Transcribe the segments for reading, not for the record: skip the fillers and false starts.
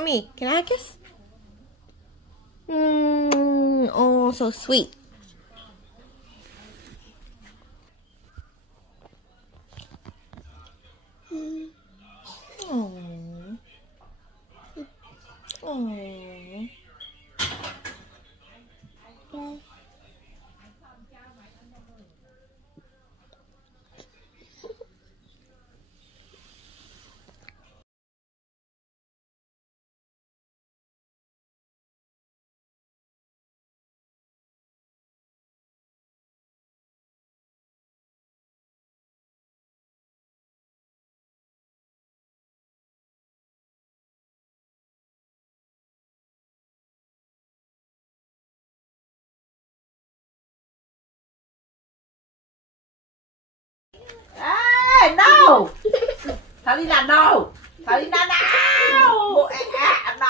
on me. Can I have a kiss? Oh, so sweet. Oh. Oh. Ê, no! Salina, no! Salina, no! No!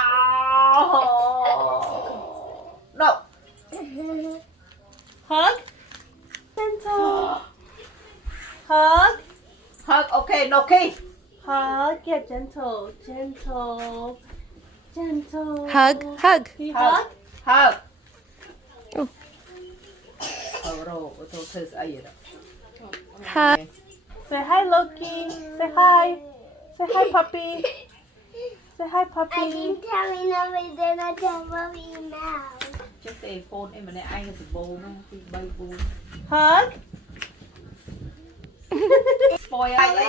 No! Hug? Gentle. Hug. Hug, okay, no kiss. Hug. Yeah, gentle. Gentle. Gentle. Hug. Hug. Can you hug? Hug. Oh. Oh, tôi thấy ai vậy đó. Hug. Say hi, Loki. Say hi. Say hi, puppy. Say hi, puppy. I can tell me everything I tell mommy now. Chiếc telephone em mà này ai thì bố nó thì bay bố. Hug. Spoil ấy.